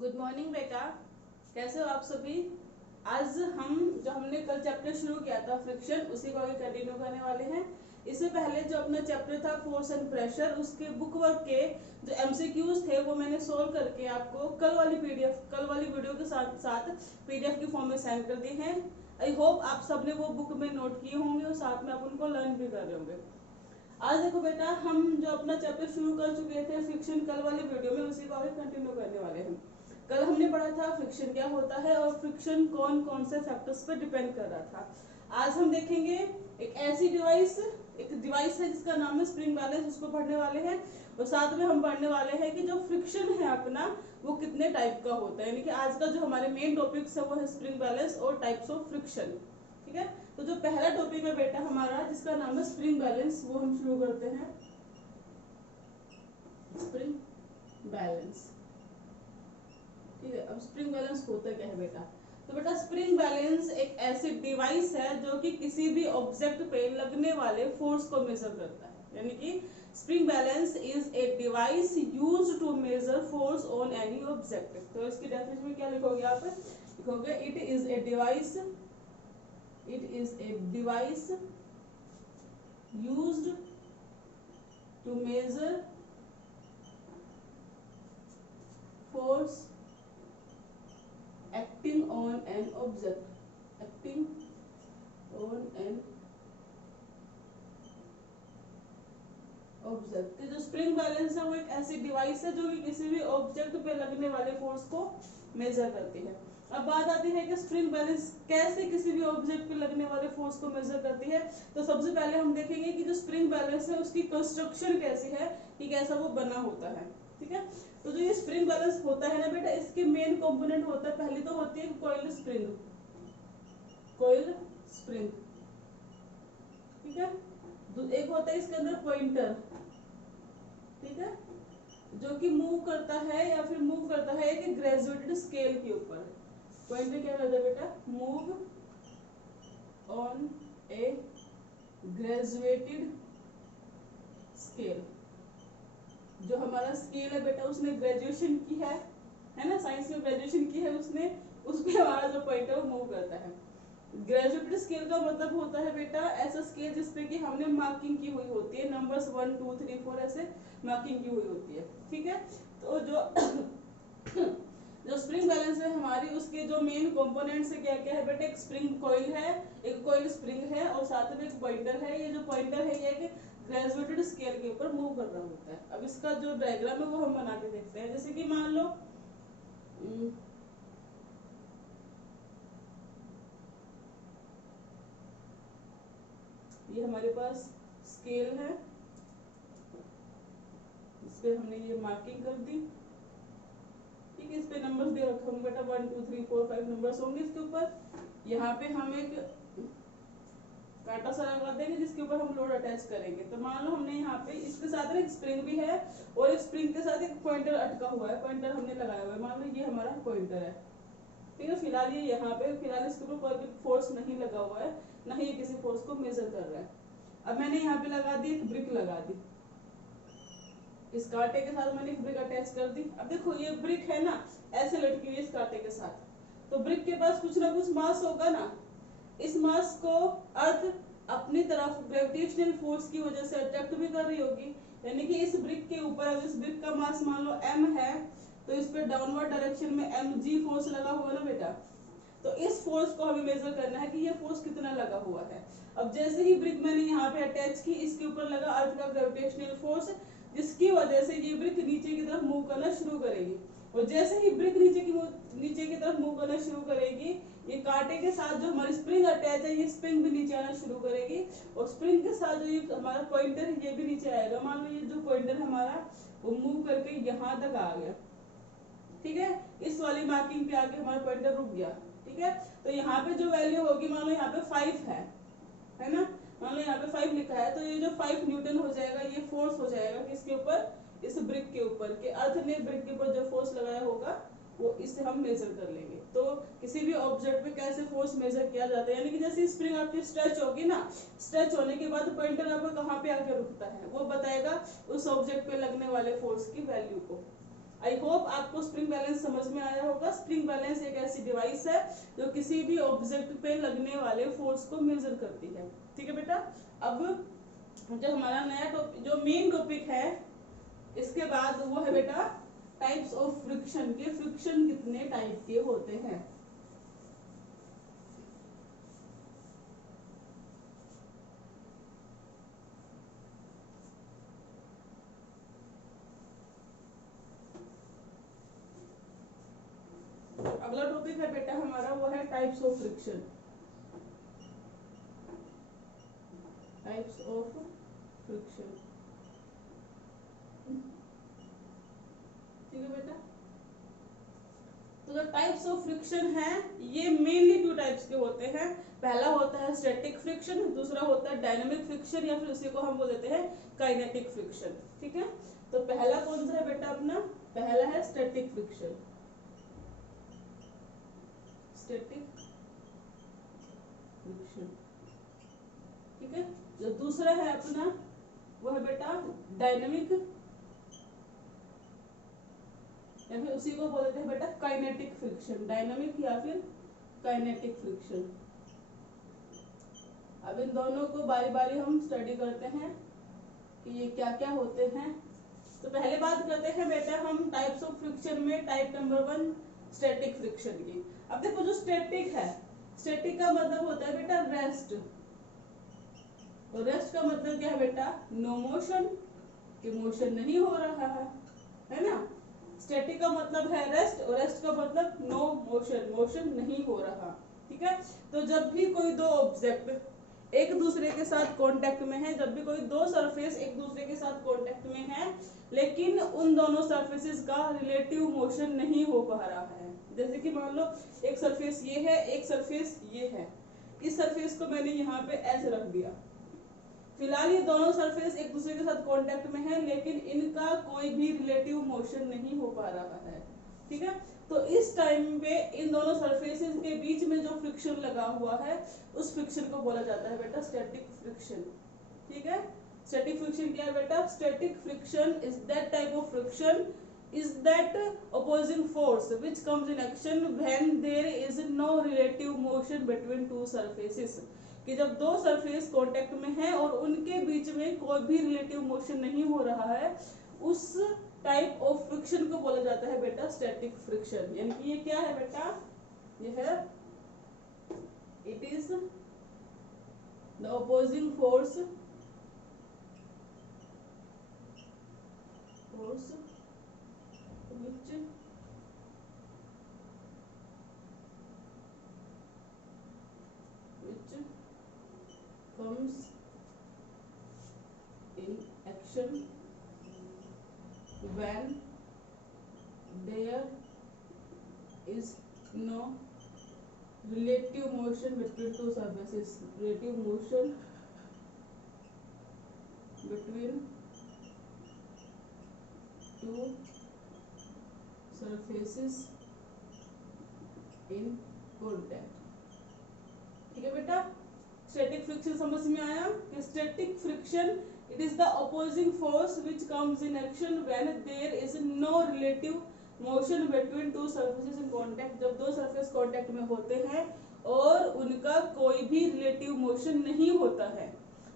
Good morning बेटा, कैसे हो आप सभी। आज हम जो हमने कल चैप्टर शुरू किया था फ्रिक्शन, उसी को आगे कंटिन्यू करने वाले हैं। इससे पहले जो अपना चैप्टर था फोर्स एंड प्रेशर, उसके बुक वर्क के जो एमसीक्यूज थे वो मैंने सोल्व करके आपको कल वाली वीडियो के साथ साथ पीडीएफ की फॉर्म में सेंड कर दी है। आई होप आप सबने वो बुक में नोट किए होंगे और साथ में आप उनको लर्न भी कर रहे होंगे। आज देखो बेटा, हम जो अपना चैप्टर शुरू कर चुके थे फ्रिक्शन कल वाली वीडियो में, उसी को आगे कंटिन्यू करने वाले हैं। कल हमने पढ़ा था फ्रिक्शन क्या होता है और फ्रिक्शन कौन कौन से फैक्टर्स पर डिपेंड कर रहा था। आज हम देखेंगे एक डिवाइस है जिसका नाम है स्प्रिंग बैलेंस, उसको पढ़ने वाले हैं। और साथ में हम पढ़ने वाले हैं कि जो फ्रिक्शन है अपना वो कितने टाइप का होता है। यानी कि आज का जो हमारे मेन टॉपिक्स है वो है स्प्रिंग बैलेंस और टाइप्स ऑफ फ्रिक्शन। ठीक है, तो जो पहला टॉपिक है बेटा हमारा जिसका नाम है स्प्रिंग बैलेंस, वो हम शुरू करते हैं। स्प्रिंग बैलेंस, ठीक है। अब स्प्रिंग बैलेंस होता क्या है बेटा, तो बेटा स्प्रिंग बैलेंस एक ऐसी डिवाइस है जो कि किसी भी ऑब्जेक्ट पे लगने वाले फोर्स को मेजर करता है। यानी कि spring balance is a device used to measure force on any object. तो इसकी डेफिनेशन में क्या लिखोगे आप, लिखोगे it is a device used to measure force acting on an object। तो जो स्प्रिंग बैलेंस है वो एक ऐसी डिवाइस है जो कि किसी भी ऑब्जेक्ट पे लगने वाले फोर्स को मेजर करती है। अब बात आती है कि स्प्रिंग बैलेंस कैसे किसी भी ऑब्जेक्ट पे लगने वाले फोर्स को मेजर करती है। तो सबसे पहले हम देखेंगे कि जो स्प्रिंग बैलेंस है उसकी कंस्ट्रक्शन कैसी है, कि कैसा वो बना होता है। ठीक है, तो जो ये स्प्रिंग बैलेंस होता है ना बेटा, इसके मेन कंपोनेंट होता है, पहली तो होती है कॉइल स्प्रिंग। ठीक है, एक होता है इसके अंदर पॉइंटर, ठीक है, जो कि मूव करता है या फिर मूव करता है एक ग्रेजुएटेड स्केल के ऊपर। पॉइंटर क्या करता है बेटा, move on A graduated scale. जो हमारा स्केल है बेटा उसने ग्रेजुएशन की है ना, साइंस में ग्रेजुएशन की है उसने, उस पे हमारा जो पॉइंटर वो मूव करता है। ग्रेजुएटेड स्केल का मतलब होता है बेटा ऐसा स्केल जिसपे कि हमने मार्किंग की हुई होती है, नंबर्स 1 2 3 4 ऐसे मार्किंग की हुई होती है। ठीक है, तो जो स्प्रिंग बैलेंस है हमारी, उसके जो मेन कंपोनेंट्स है क्या क्या है बेटा, एक स्प्रिंग कॉइल है, एक कॉइल स्प्रिंग है और साथ में एक पॉइंटर है। ये जो पॉइंटर है ये एक ग्रेजुएटेड स्केल के ऊपर मूव कर रहा होता है। अब इसका जो डायग्राम है वो हम बना के देखते हैं। जैसे कि मान लो ये हमारे पास स्केल है, इस पे हमने ये मार्किंग कर दी। ठीक है, इस पे नंबर्स दे रखे होंगे बेटा 1 2 3 4 5 नंबर्स होंगे इसके ऊपर। यहाँ पे हम एक कांटा सा लगा देंगे जिसके ऊपर हम लोड अटैच करेंगे। तो मान लो हमने यहाँ पे इसके साथ एक स्प्रिंग भी है और एक स्प्रिंग के साथ एक पॉइंटर अटका हुआ है, पॉइंटर हमने लगाया हुआ है। मान लो ये हमारा पॉइंटर है, ठीक है। फिलहाल ये यहाँ पे फिलहाल इसके ऊपर कोई भी फोर्स नहीं लगा हुआ है, ना ही किसी फोर्स को मेजर कर रहा है। अब मैंने यहाँ पे लगा दी, एक ब्रिक लगा दी, इस कांटे के साथ मैंने एक ब्रिक अटैच कर दी। अब देखो ये ब्रिक है ना ऐसे लटकी हुई इस कांटे के साथ, तो ब्रिक के पास कुछ ना कुछ मास होगा ना। इस मास को अर्थ अपनी तरफ ग्रेविटेशनल फोर्स की वजह से अट्रैक्ट भी कर रही होगी। यानी कि इस ब्रिक के ऊपर अगर इस ब्रिक का मास मान लो m है, तो इस पे डाउनवर्ड डायरेक्शन में mg फोर्स लगा हुआ ना बेटा। तो इस फोर्स को हमें मेजर करना है कि ये फोर्स कितना लगा हुआ है। अब जैसे ही ब्रिक मैंने यहाँ पे अटैच की, इसके ऊपर लगा अर्थ का ग्रेविटेशनल फोर्स, जिसकी वजह से ये ब्रिक नीचे की तरफ मूव करना शुरू करेगी। और जैसे ही ब्रिक नीचे की तरफ मूव करना शुरू करेगी, ये कांटे के साथ जो हमारी स्प्रिंग अटैच है ये स्प्रिंग भी नीचे आना शुरू करेगी। और स्प्रिंग के साथ जो ये हमारा पॉइंटर है ये भी नीचे आएगा। मान लो ये जो पॉइंटर हमारा वो मूव करके यहाँ तक आ गया, ठीक है, इस वाली मार्किंग पे आके हमारा पॉइंटर रुक गया। ठीक है, तो यहाँ पे जो वैल्यू होगी, मान लो यहाँ पे 5 है ना, मान लो यहाँ पे 5 लिखा है, तो ये जो 5 न्यूटन हो जाएगा, ये फोर्स हो जाएगा किसके ऊपर, इस ब्रिक के ऊपर, के अर्थ ने ब्रिक के ऊपर जो फोर्स लगाया होगा वो इससे हम मेजर कर लेंगे। तो किसी भी ऑब्जेक्ट पे कैसे फोर्स मेजर किया जाता है, यानी कि जैसे स्प्रिंग आपकी स्ट्रेच होगी ना, स्ट्रेच होने के बाद पॉइंटर आपका कहाँ पे आके रुकता है वो बताएगा उस ऑब्जेक्ट पे लगने वाले फोर्स की वैल्यू को। आई होप आपको स्प्रिंग बैलेंस समझ में आया होगा। स्प्रिंग बैलेंस एक ऐसी डिवाइस है जो किसी भी ऑब्जेक्ट पे लगने वाले फोर्स को मेजर करती है। ठीक है बेटा, अब जो हमारा नया टॉपिक, जो मेन टॉपिक है इसके बाद वो है बेटा टाइप्स ऑफ फ्रिक्शन के। फ्रिक्शन कितने टाइप के होते हैं। अगला टॉपिक है बेटा हमारा वो है types of friction. Types of friction, ठीक है बेटा। तो जो टाइप्स ऑफ फ्रिक्शन है ये मेनली 2 टाइप्स के होते हैं। पहला होता है स्टैटिक फ्रिक्शन, दूसरा होता है डायनामिक फ्रिक्शन या फिर उसी को हम बोल देते हैं काइनेटिक फ्रिक्शन। ठीक है, तो पहला कौन सा है बेटा अपना, पहला है स्टैटिक फ्रिक्शन। स्टैटिक फ्रिक्शन, ठीक है। जो दूसरा है अपना वो है बेटा डायनामिक या फिर उसी को बोलते हैं बेटा काइनेटिक फ्रिक्शन। डायनामिक या फिर काइनेटिक फ्रिक्शन। अब इन दोनों को बारी बारी हम स्टडी करते हैं कि ये क्या क्या होते हैं। तो पहले बात करते हैं बेटा हम टाइप्स ऑफ फ्रिक्शन में टाइप नंबर 1 स्टैटिक फ्रिक्शन की। अब देखो जो स्टैटिक है, स्टैटिक का मतलब होता है बेटा रेस्ट, और रेस्ट का मतलब क्या है बेटा, नो मोशन, कि मोशन नहीं हो रहा है ना। स्टैटिक का मतलब है रेस्ट, और रेस्ट का मतलब नो मोशन, मोशन नहीं हो रहा। ठीक है, तो जब भी कोई दो ऑब्जेक्ट एक दूसरे के साथ कांटेक्ट में है, जब भी कोई दो सरफेस एक दूसरे के साथ कांटेक्ट में है लेकिन उन दोनों सरफेसेस का रिलेटिव मोशन नहीं हो पा रहा है, जैसे कि मान लो एक सरफेस ये है, एक सरफेस ये है, इस सरफेस को मैंने यहाँ पे ऐसे रख दिया। फिलहाल ये दोनों सरफेस एक दूसरे के साथ कांटेक्ट में है लेकिन इनका कोई भी रिलेटिव मोशन नहीं हो पा रहा है। ठीक है, तो इस टाइम पे इन दोनों सरफेसेस के बीच में जो फ्रिक्शन लगा हुआ है उस फ्रिक्शन को बोला जाता है बेटा स्टैटिक फ्रिक्शन। ठीक है, स्टैटिक फ्रिक्शन क्या है बेटा, static friction is that type of friction is that opposing force which comes in action when there is no relative motion between two surfaces, कि जब दो सरफेस कांटेक्ट में है और उनके बीच में कोई भी रिलेटिव मोशन नहीं हो रहा है, उस टाइप ऑफ फ्रिक्शन को बोला जाता है बेटा स्टैटिक फ्रिक्शन। यानी कि ये क्या है बेटा, ये है it is the opposing force which comes in action when there is no relative motion between two surfaces, relative motion between two surfaces in contact। ठीक है बेटा, स्टैटिक फ्रिक्शन समझ में आया कि static friction it is the opposing force which comes in action when there is no relative motion between two surfaces in contact. जब दो surface contact में होते हैं और उनका कोई भी रिलेटिव मोशन नहीं होता है,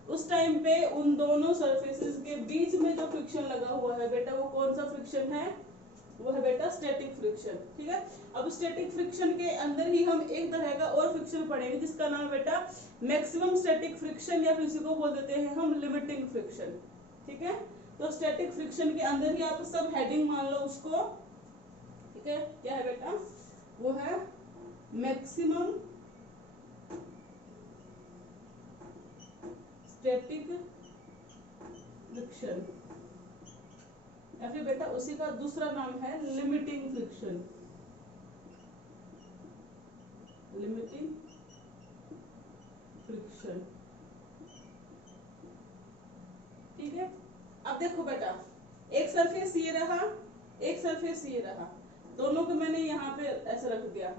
उस टाइम पे उन दोनों सरफेसेस के बीच में जो फ्रिक्शन लगा हुआ है बेटा वो कौन सा फ्रिक्शन है, वो है बेटा स्टैटिक फ्रिक्शन। ठीक है, अब स्टैटिक फ्रिक्शन के अंदर ही हम एक तरह का और फ्रिक्शन पढ़ेंगे जिसका नाम है बेटा मैक्सिमम स्टैटिक फ्रिक्शन, या फिर इसी को बोल देते हैं हम लिमिटिंग फ्रिक्शन। ठीक है, तो स्टैटिक फ्रिक्शन के अंदर ही आप सब हेडिंग मान लो उसको। ठीक है, क्या है बेटा, वो है मैक्सिमम स्टैटिक फ्रिक्शन, या फिर बेटा उसी का दूसरा नाम है लिमिटिंग फ्रिक्शन। Limiting friction. ठीक है, अब देखो बेटा एक सरफेस ये रहा, एक सरफेस ये रहा, दोनों को मैंने यहाँ पे ऐसे रख दिया।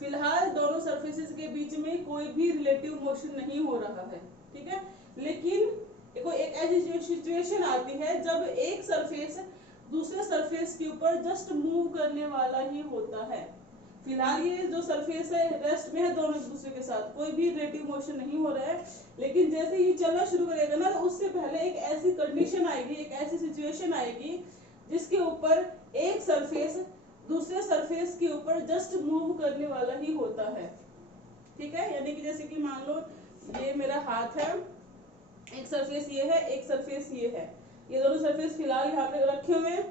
फिलहाल दोनों सरफेसेस के बीच में कोई भी रिलेटिव मोशन नहीं हो रहा है। ठीक है, लेकिन देखो एक ऐसी सिचुएशन आती है जब एक सरफेस दूसरे सरफेस के ऊपर जस्ट मूव करने वाला ही होता है। फिलहाल ये जो सरफेस है रेस्ट में है दोनों एक दूसरे के साथ, कोई भी रिलेटिव मोशन नहीं हो रहा है। लेकिन जैसे ये चलना शुरू करेगा ना, तो उससे पहले एक ऐसी कंडीशन आएगी, एक ऐसी सिचुएशन आएगी जिसके ऊपर एक सरफेस दूसरे सरफेस के ऊपर जस्ट मूव करने वाला ही होता है। ठीक है, यानी कि जैसे कि मान लो ये मेरा हाथ है, एक सरफेस ये है, एक सरफेस ये है, ये दोनों सरफेस फिलहाल यहाँ पे रखे हुए हैं।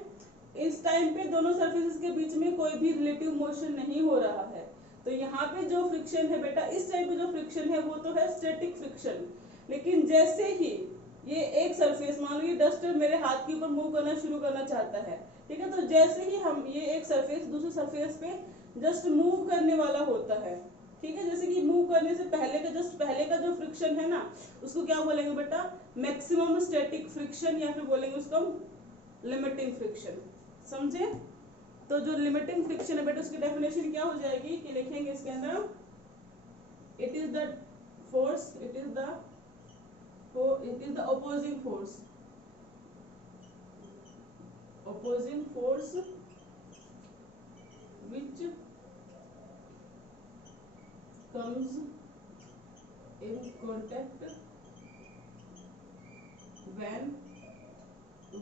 इस टाइम पे दोनों सरफेसेस के बीच में कोई भी रिलेटिव मोशन नहीं हो रहा है। तो यहाँ पे जो फ्रिक्शन है बेटा, इस टाइम पे जो फ्रिक्शन है वो तो है स्टैटिक फ्रिक्शन। लेकिन जैसे ही ये एक सरफेस, मान लो ये डस्टर मेरे हाथ के ऊपर मूव करना शुरू करना चाहता है, ठीक है, तो जैसे ही हम ये एक सरफेस दूसरे सरफेस पे जस्ट मूव करने वाला होता है, ठीक है, जैसे कि मूव करने से पहले का जस्ट पहले का जो फ्रिक्शन है ना, उसको क्या बोलेंगे बेटा, मैक्सिमम स्टैटिक फ्रिक्शन, या फिर बोलेंगे उसको लिमिटिंग फ्रिक्शन। समझे? तो जो लिमिटिंग फ्रिक्शन है बेटा, उसकी डेफिनेशन क्या हो जाएगी कि लिखेंगे इसके अंदर, it is the force, it is the opposing force which comes in contact when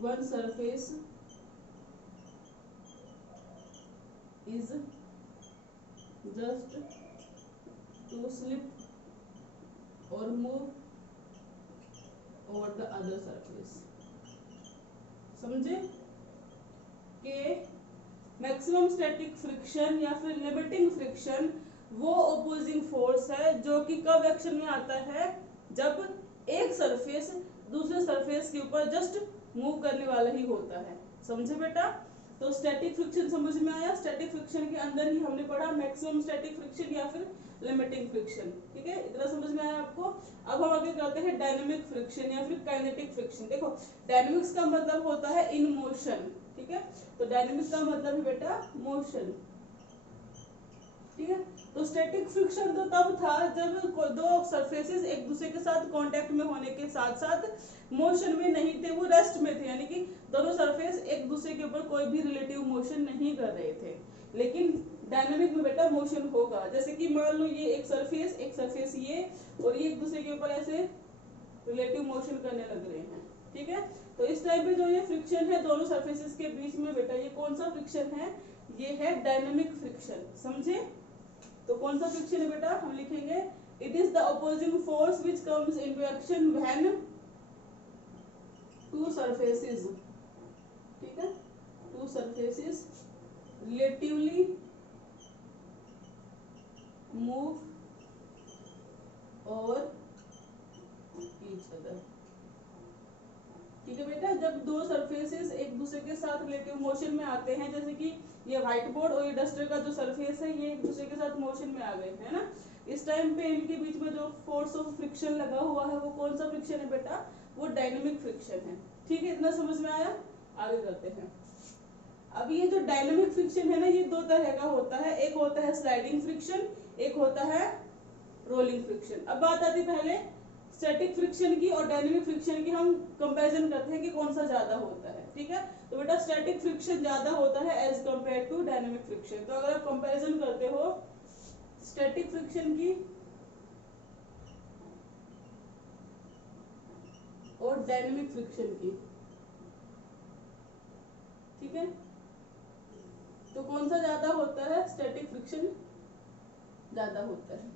one surface is just to slip or move over the other surface। समझे कि मैक्सिमम स्टैटिक फ्रिक्शन या फिर लिमिटिंग फ्रिक्शन वो opposing force है जो कि कब action में आता है, जब एक सरफेस दूसरे सरफेस के ऊपर जस्ट मूव करने वाला ही होता है। समझे बेटा? तो स्टैटिक फ्रिक्शन समझ में आया। स्टैटिक फ्रिक्शन के अंदर ही हमने पढ़ा मैक्सिमम स्टैटिक फ्रिक्शन या फिर लिमिटिंग फ्रिक्शन। ठीक है, इतना समझ में आया आपको? अब हम आगे करते हैं डायनेमिक फ्रिक्शन या फिर काइनेटिक फ्रिक्शन। देखो, डायनेमिक्स का मतलब होता है इन मोशन, ठीक है, तो डायनेमिक्स का मतलब है बेटा मोशन। ठीक है, तो स्टैटिक फ्रिक्शन तो तब था जब दो सरफेसेस एक दूसरे के साथ कांटेक्ट में होने के साथ साथ मोशन में नहीं थे, वो रेस्ट में थे, यानी कि दोनों सरफेस एक दूसरे के ऊपर कोई भी रिलेटिव मोशन नहीं कर रहे थे। लेकिन डायनामिक में बेटा मोशन होगा। जैसे कि मान लो ये एक सरफेस ये, और ये एक दूसरे के ऊपर ऐसे रिलेटिव मोशन करने लग रहे हैं। ठीक है, तो इस टाइप पे जो ये फ्रिक्शन है दोनों सरफेसेस के बीच में बेटा, ये कौन सा फ्रिक्शन है? ये है डायनामिक फ्रिक्शन। समझे? तो कौन सा फ्रिक्शन है बेटा? हम लिखेंगे it is the opposing force which comes into action when to surfaces, ठीक है, टू सरफेसेस रिलेटिवली मूव और ईच अदर। ठीक है बेटा, जब दो सरफेसेस एक दूसरे के साथ रिलेटिव मोशन में आते हैं, जैसे कि ये व्हाइट बोर्ड और ये डस्टर का जो सरफेस है ये एक दूसरे के साथ मोशन में आ गए है ना, इस टाइम पे इनके बीच में जो फोर्स ऑफ फ्रिक्शन लगा हुआ है वो कौन सा फ्रिक्शन है बेटा? वो डायनेमिक फ्रिक्शन है। ठीक है, इतना समझ में आया? आगे करते हैं। अब ये जो डायनेमिक फ्रिक्शन है ना, ये दो तरह का होता है, एक होता है स्लाइडिंग फ्रिक्शन, एक होता है रोलिंग फ्रिक्शन। अब बात आती पहले स्टैटिक फ्रिक्शन की और डायनेमिक फ्रिक्शन की, हम कंपैरिजन करते हैं कि कौन सा ज्यादा होता है। ठीक है, तो बेटा स्टैटिक फ्रिक्शन ज्यादा होता है as compare to dynamic friction. तो अगर आप कंपैरिजन करते हो स्टैटिक फ्रिक्शन की और डायनेमिक फ्रिक्शन की, ठीक है, तो कौन सा ज्यादा होता है? स्टैटिक फ्रिक्शन ज्यादा होता है।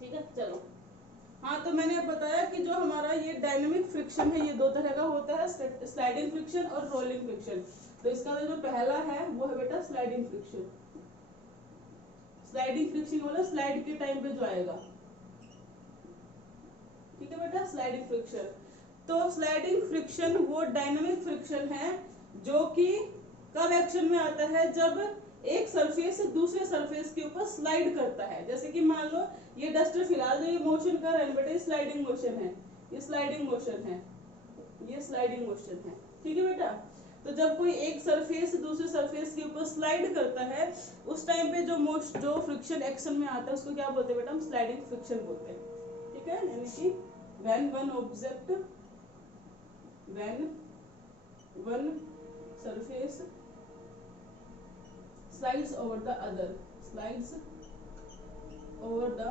ठीक है, चलो। हाँ, तो मैंने बताया कि जो हमारा ये डायनेमिक फ्रिक्शन है ये दो तरह का होता है, स्लाइडिंग फ्रिक्शन और रोलिंग फ्रिक्शन। तो इसका जो पहला है वो है बेटा स्लाइडिंग फ्रिक्शन। स्लाइडिंग फ्रिक्शन वाला स्लाइड के टाइम पे जो आएगा, ठीक है बेटा, स्लाइडिंग फ्रिक्शन। तो स्लाइडिंग फ्रिक्शन वो डायनेमिक फ्रिक्शन है जो कि कब एक्शन में आता है? जब एक सरफेस से दूसरे सरफेस के ऊपर स्लाइड करता है। जैसे कि मान लो ये डस्टर फिलहाल जो ये मोशन कर रहा है बेटा, स्लाइडिंग मोशन है, ये स्लाइडिंग मोशन है, ये स्लाइडिंग मोशन है। ठीक है बेटा, तो जब कोई एक सरफेस दूसरे सरफेस के ऊपर स्लाइड करता है उस टाइम पे जो फ्रिक्शन एक्शन में आता है उसको क्या बोलते हैं बेटा? हम स्लाइडिंग फ्रिक्शन बोलते हैं। ठीक है, यानी कि when one surface slides over the other, slides over the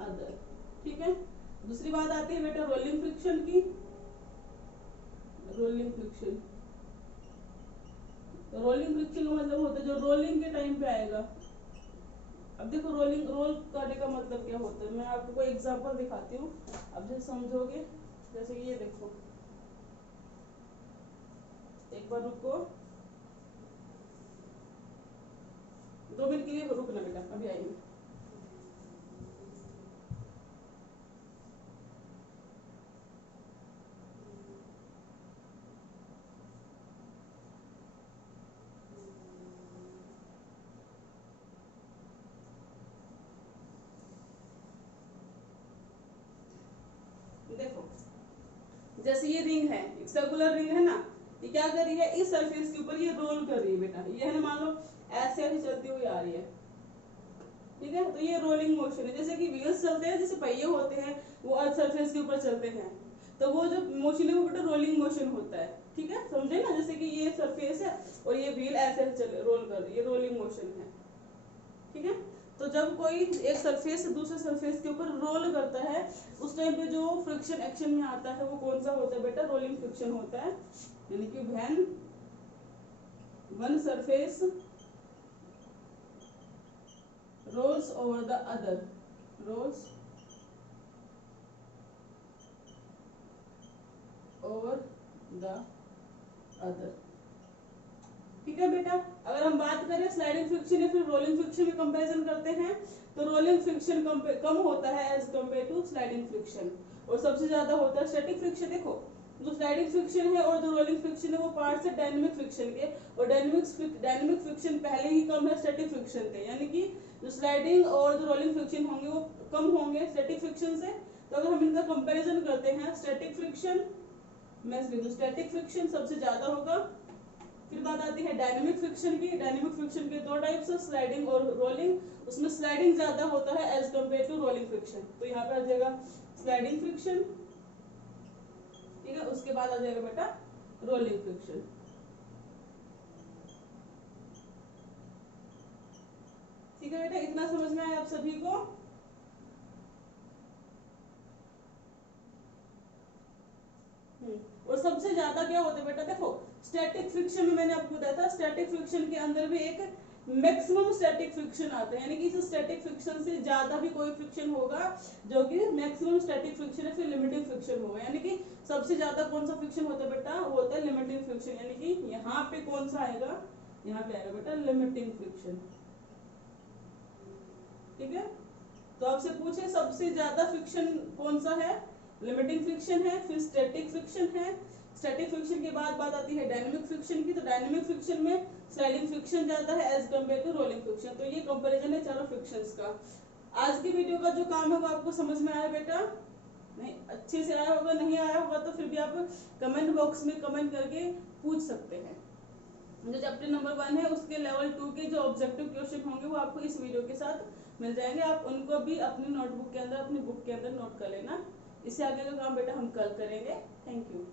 other. ठीक है। दूसरी बात आती है बेटा रोलिंग फ्रिक्शन की। रोलिंग फ्रिक्शन, रोलिंग फ्रिक्शन का मतलब होता है जो रोलिंग के टाइम पे आएगा। अब देखो रोलिंग, रोल करने का मतलब क्या होता है, मैं आपको कोई एग्जांपल दिखाती हूँ, अब जैसे समझोगे। जैसे ये देखो, एक बार रुको, 2 मिनट के लिए रुकना बेटा, अभी आएंगे। देखो जैसे ये रिंग है, एक सर्कुलर रिंग है ना, ये क्या कर रही है, इस सरफेस के ऊपर ये रोल कर रही है बेटा। ये है ना, मान लो ऐसे ऐसे चलती हुई आ रही है। ठीक है, तो ये रोलिंग मोशन है। जैसे कि व्हील्स चलते हैं, जैसे पहिए होते हैं वो अर्थ सरफेस के ऊपर चलते हैं, तो वो जो मोशन है वो बेटा रोलिंग मोशन होता है। ठीक है, समझे ना, जैसे कि ये सरफेस है और ये व्हील ऐसे चल रोल कर रही है, ये रोलिंग मोशन है। ठीक है, तो जब कोई एक सरफेस से दूसरे सरफेस के ऊपर रोल करता है, उस टाइम पे जो फ्रिक्शन एक्शन में आता है वो कौन सा होता है बेटा, रोलिंग फ्रिक्शन होता है। यानी कि when one surface rolls over the other, rolls over the other। ठीक है बेटा, अगर हम बात करें स्लाइडिंग फ्रिक्शन या फिर रोलिंग फ्रिक्शन में कंपैरिजन करते हैं, तो रोलिंग फ्रिक्शन कम होता है as compare to sliding friction, और सबसे ज्यादा होता है स्टैटिक फ्रिक्शन। देखो जो स्लाइडिंग फ्रिक्शन है और जो रोलिंग फ्रिक्शन है वो पार्ट्स है डायनेमिक फ्रिक्शन के, और डायनेमिक फ्रिक्शन पहले ही कम है स्टैटिक फ्रिक्शन से, यानी कि जो स्लाइडिंग और जो रोलिंग फ्रिक्शन होंगे वो कम होंगे स्टैटिक फ्रिक्शन से। तो अगर हम इनका कंपैरिजन करते हैं, स्टैटिक फ्रिक्शन, मैं स्टैटिक फ्रिक्शन सबसे ज्यादा होगा। फिर बात आती है डायनेमिक फ्रिक्शन की। डायनेमिक फ्रिक्शन के 2 टाइप्स है, स्लाइडिंग और रोलिंग। उसमें स्लाइडिंग ज्यादा होता है as compare to rolling friction. तो यहाँ पे आ जाएगा स्लाइडिंग फ्रिक्शन। ठीक है, उसके बाद आ जाएगा बेटा रोलिंग फ्रिक्शन। ठीक है बेटा, इतना समझ में आया आप सभी को? और सबसे ज्यादा क्या होता है बेटा, देखो स्टैटिक फ्रिक्शन में मैंने आपको बताया था, स्टैटिक फ्रिक्शन के अंदर भी एक मैक्सिमम स्टैटिक फ्रिक्शन आता है, यानी कि इस स्टैटिक फ्रिक्शन से ज्यादा भी कोई फ्रिक्शन होगा जो कि मैक्सिमम स्टैटिक फ्रिक्शन है, फिर लिमिटिंग फ्रिक्शन होगा। यानी कि सबसे ज्यादा कौन सा फ्रिक्शन होता है बेटा, वो होता है लिमिटिंग फ्रिक्शन। यानी कि यहाँ पे कौन सा आएगा, यहाँ पे आएगा बेटा लिमिटिंग फ्रिक्शन। ठीक है, तो आपसे पूछे सबसे ज्यादा फ्रिक्शन कौन सा है, लिमिटिंग फ्रिक्शन है, फिर स्टैटिक फ्रिक्शन है। स्टैटिक फ्रिक्शन के बाद बात आती है डायनेमिक फ्रिक्शन की। तो डायनेमिक फ्रिक्शन में स्लाइडिंग फ्रिक्शन ज्यादा है as compare to rolling friction. तो ये कंपैरिजन है चारों फ्रिक्शंस का। आज की वीडियो का जो काम है वो आपको समझ में आया बेटा? नहीं अच्छे से आया होगा, नहीं आया होगा तो फिर भी आप कमेंट बॉक्स में कमेंट करके पूछ सकते हैं। जो चैप्टर नंबर 1 है उसके लेवल 2 के जो ऑब्जेक्टिव क्वेश्चन होंगे वो आपको इस वीडियो के साथ मिल जाएंगे। आप उनको भी अपनी नोटबुक के अंदर, अपनी बुक के अंदर नोट कर लेना। इससे आगे का काम बेटा हम कल करेंगे। Thank you.